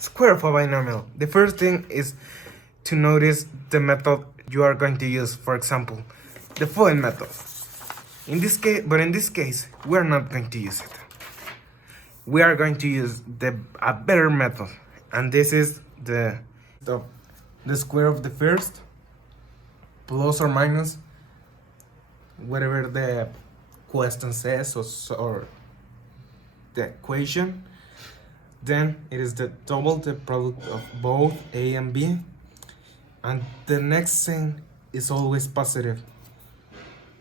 Square of a binomial. The first thing is to notice the method you are going to use. For example, the following method. In this case, we are not going to use it. We are going to use a better method, and this is the square of the first plus or minus whatever the question says or the equation. Then it is the product of both a and b, and the next thing is always positive,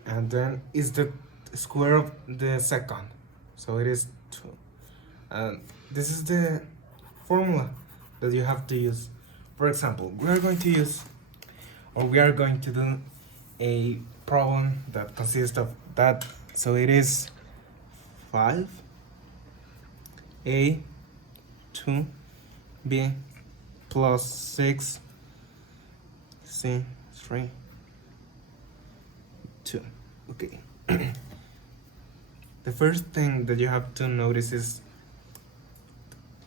and then is the square of the second, so it is 2. And this is the formula that you have to use. For example, we are going to do a problem that consists of that, so it is 5a 2b plus 6c 3 2. Okay. The first thing that you have to notice is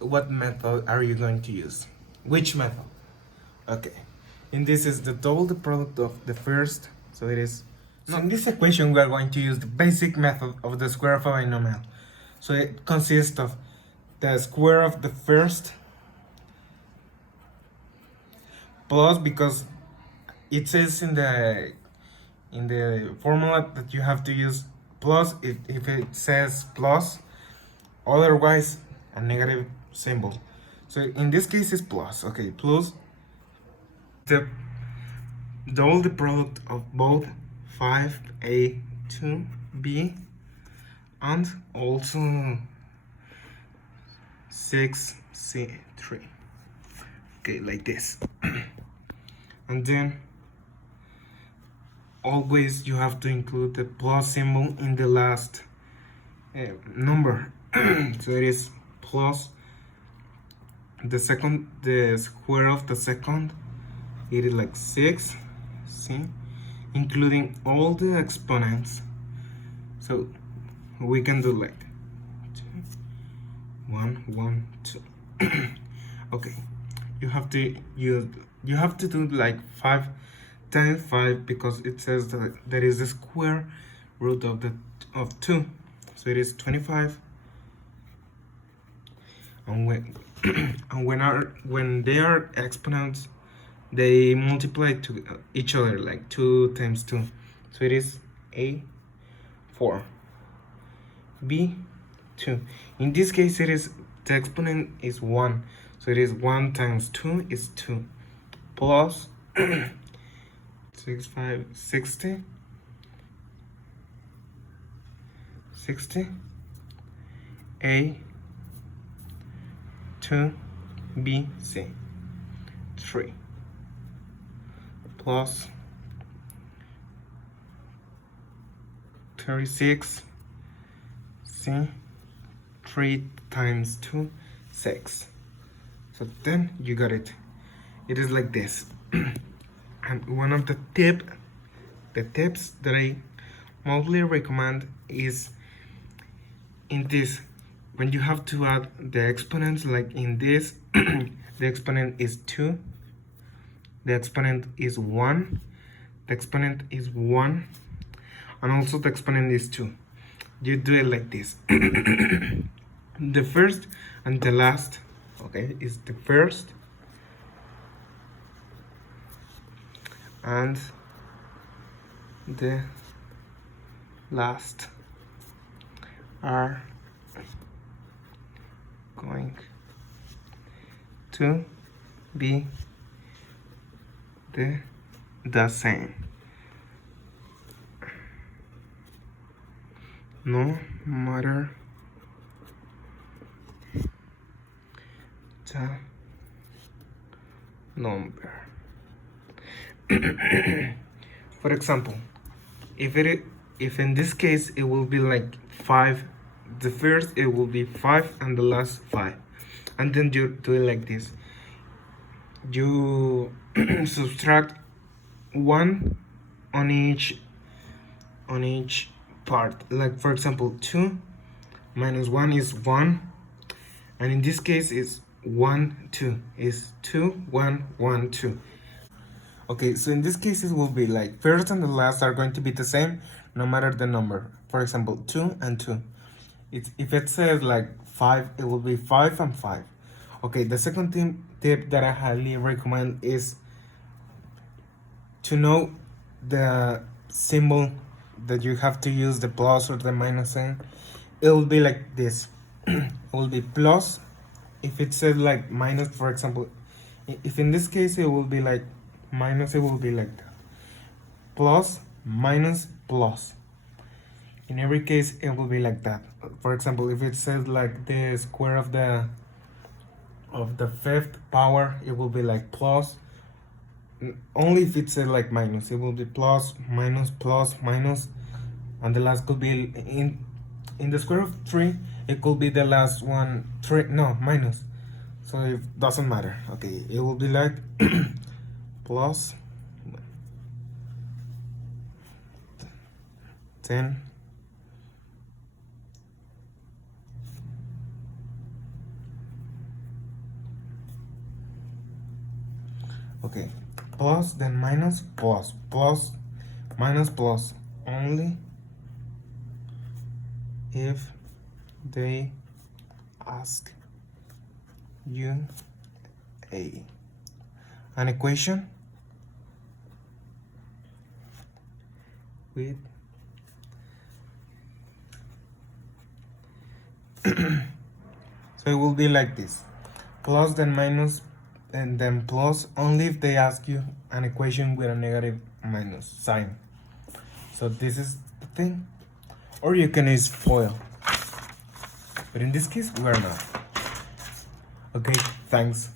what method are you going to use? Which method? Okay. And this is the product of the first, so it is. So in this equation we are going to use the basic method of the square of a binomial. So it consists of the square of the first plus, because it says in the formula that you have to use plus if it says plus, otherwise a negative symbol. So in this case it's plus. Okay, plus the product of both 5a 2b and also 6c 3. Okay, like this. And then always you have to include the plus symbol in the last number. So it is plus the square of the second, it is like 6, see, including all the exponents. So we can do like 1 1 2. Okay, you have to do like 5 times 5, because it says that there is the square root of 2, so it is 25. And when they are exponents, they multiply to each other, like 2 times 2, so it is a 4 b 2. In this case, it is the exponent is 1, so it is 1 times 2 is 2 plus 6 5 60 a 2 b c 3 plus 36 c 3 times 2 6. So then you got it. It is like this. And one of the tips that I mostly recommend is in this, when you have to add the exponents, like in this, the exponent is 2, the exponent is 1, the exponent is 1, and also the exponent is 2. You do it like this. The first and the last, okay, is the first and the last are going to be the same, no matter the number. For example, if in this case it will be like 5, the first it will be 5 and the last 5, and then you do it like this. You subtract 1 on each part. Like for example, 2 minus 1 is 1, and in this case is 1 2 is 2 1 1 2. Okay, so in this case it will be like first and the last are going to be the same no matter the number. For example, 2 and 2. If it says like 5, it will be 5 and 5. Okay, the second tip that I highly recommend is to know the symbol that you have to use, the plus or the minus sign. It will be like this. It will be plus. If it says like minus, for example, if in this case it will be like minus, it will be like that. Plus, minus, plus. In every case, it will be like that. For example, if it says like the square of the fifth power, it will be like plus. Only if it says like minus, it will be plus, minus, and the last could be in the square of 3. It could be the last one 3, no, minus. So it doesn't matter. Okay, it will be like plus 10. Okay, plus, then minus, plus, minus, plus, only if they ask you an equation with so it will be like this: plus, then minus, and then plus, only if they ask you an equation with a negative minus sign. So this is the thing. Or you can use FOIL, but in this case we're not. Okay, thanks.